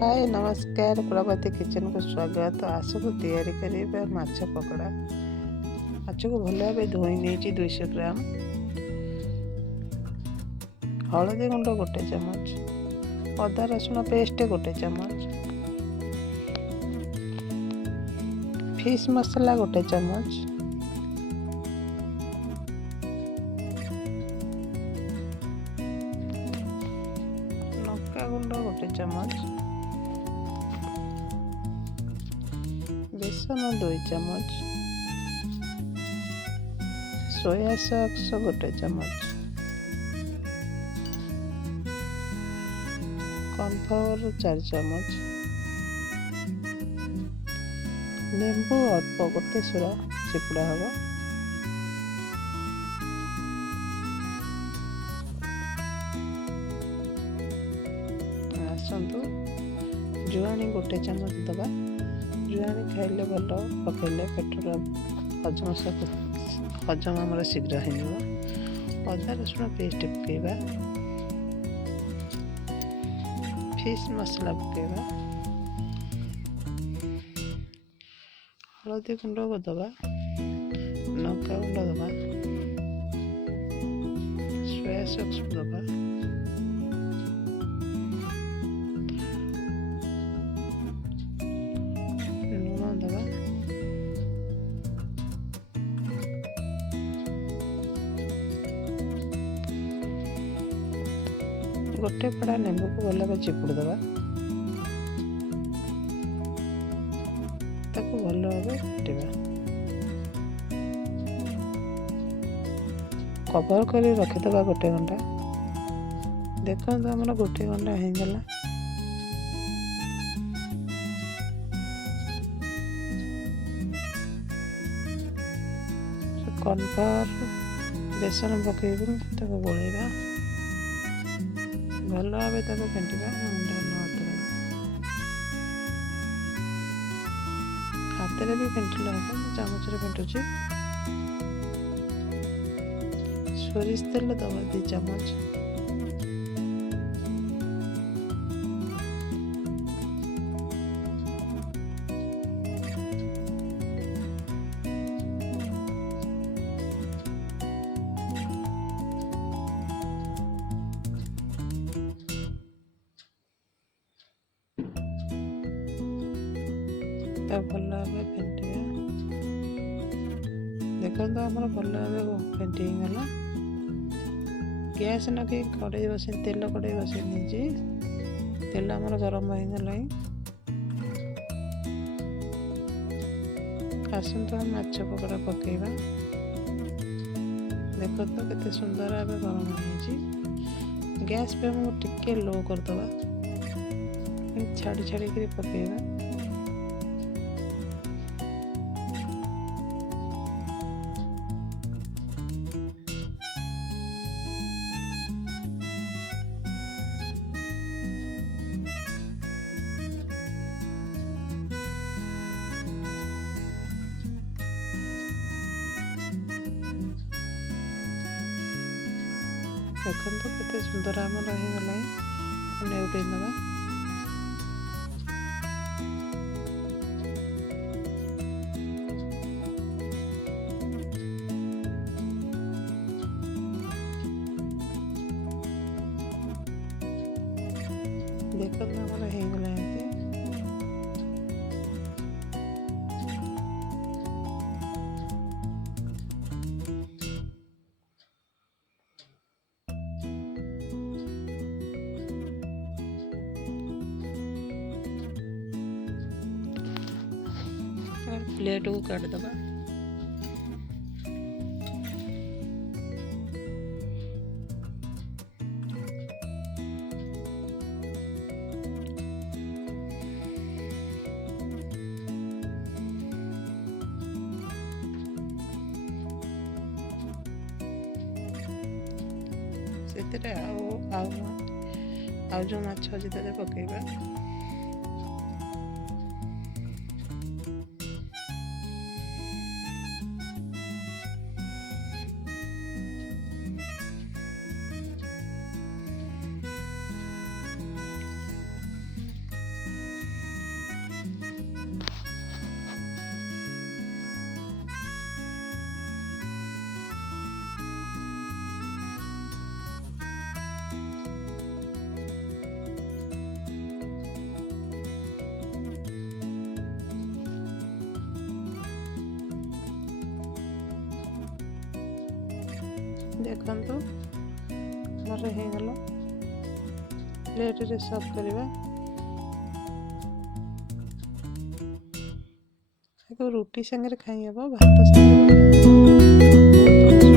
हाय नमस्कार प्रभाती किचन को स्वागत। आसको तैयारी करिए माछ पकड़ा। माछ को भल भाव धोई नहीं 200 ग्राम, हलदी गुंड 1 चामच, अदा रसुण पेस्ट 1 चामच, फिश मसला 1 चामच, लंका गुंड 1 चामच, बेसन 2 चामच, सोया सॉस 1 चामच, कॉर्नफ्लावर 4 चामच, लेंबू अल्प 1 सुरा चिपुड़ा हवा, आसतु जुआणी 1 चामच दबा। जुआणी खाइले भल पकड़े पेटर हजम आमर शीघ्र हो। अदा रसुण पेस्ट पकेबा, फिश मसला पकेबा, हलदी गुंड दबा, लंका गुंड दबा, सोया सॉस दबा, लुण दबा, गोटे पड़ा लेंबू को भल भाव चिपुड़ दबा, ताको भल भाव काटिबा। कवर कर रखिदबा 1 घंटा। देखो आमर 1 घंटा हो गला। कॉर्नफ्लावर बेसन पकेब गोलेबा, भल भाव फेंटा। हाथ में भी फेंटिले हम, चामच फेंटुची। सोरिष तेल दबा 2 चामच, भल भाव फेंटा। देखो आमर भल भाव फेंटी गला। गैस नगे कड़े बस तेल कड़े बस तेल आमर गरम हो गला। आसतु हम माछ पकड़ा पकेबा। देखो तो केते सुंदर भाव गरम हो। गैस पे हम टिके लो करदबा, छाड़ी छाड़ी पकेबा। देखो तो केते सुंदर आमर हो गला। उठे दबा। देखो आमर हो गला। प्लेट को काट दबा। से आउ जो माछ अच्छी पकेबा। देखंतु मोर हे गला प्लेट रे सर्व करबा रुटी संगे खाई हे भात संगे